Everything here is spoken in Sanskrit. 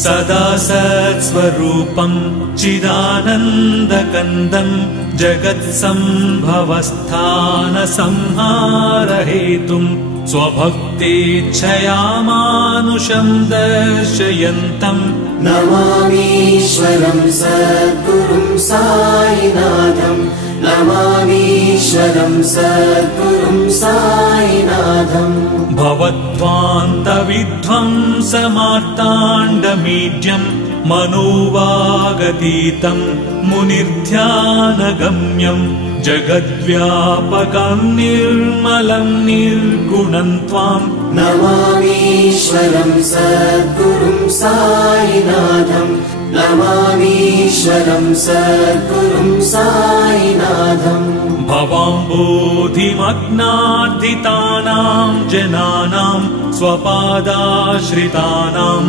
सदा सत्स्वरूपं चिदानन्दकन्दं जगत्सम्भवस्थानसंहारहेतुं स्वभक्तेच्छया मानुषं दर्शयन्तं नमामीश्वरं सद्गुरुं साईनाथं नमामीश्वरं सद्गुरुं साईनाथं भवद्वान्तविध्वंसमार्ताण्डमीड्यं मनोवागतीतं मुनिर्ध्यानगम्यं जगद्व्यापकं निर्मलं निर्गुणं त्वां नमामीश्वरं सद्गुरुं साईनाथं नमामीश्वरं सद्गुरुं साईनाथं भवाम्बोधिमग्नार्दितानां जनानां स्वपादाश्रितानां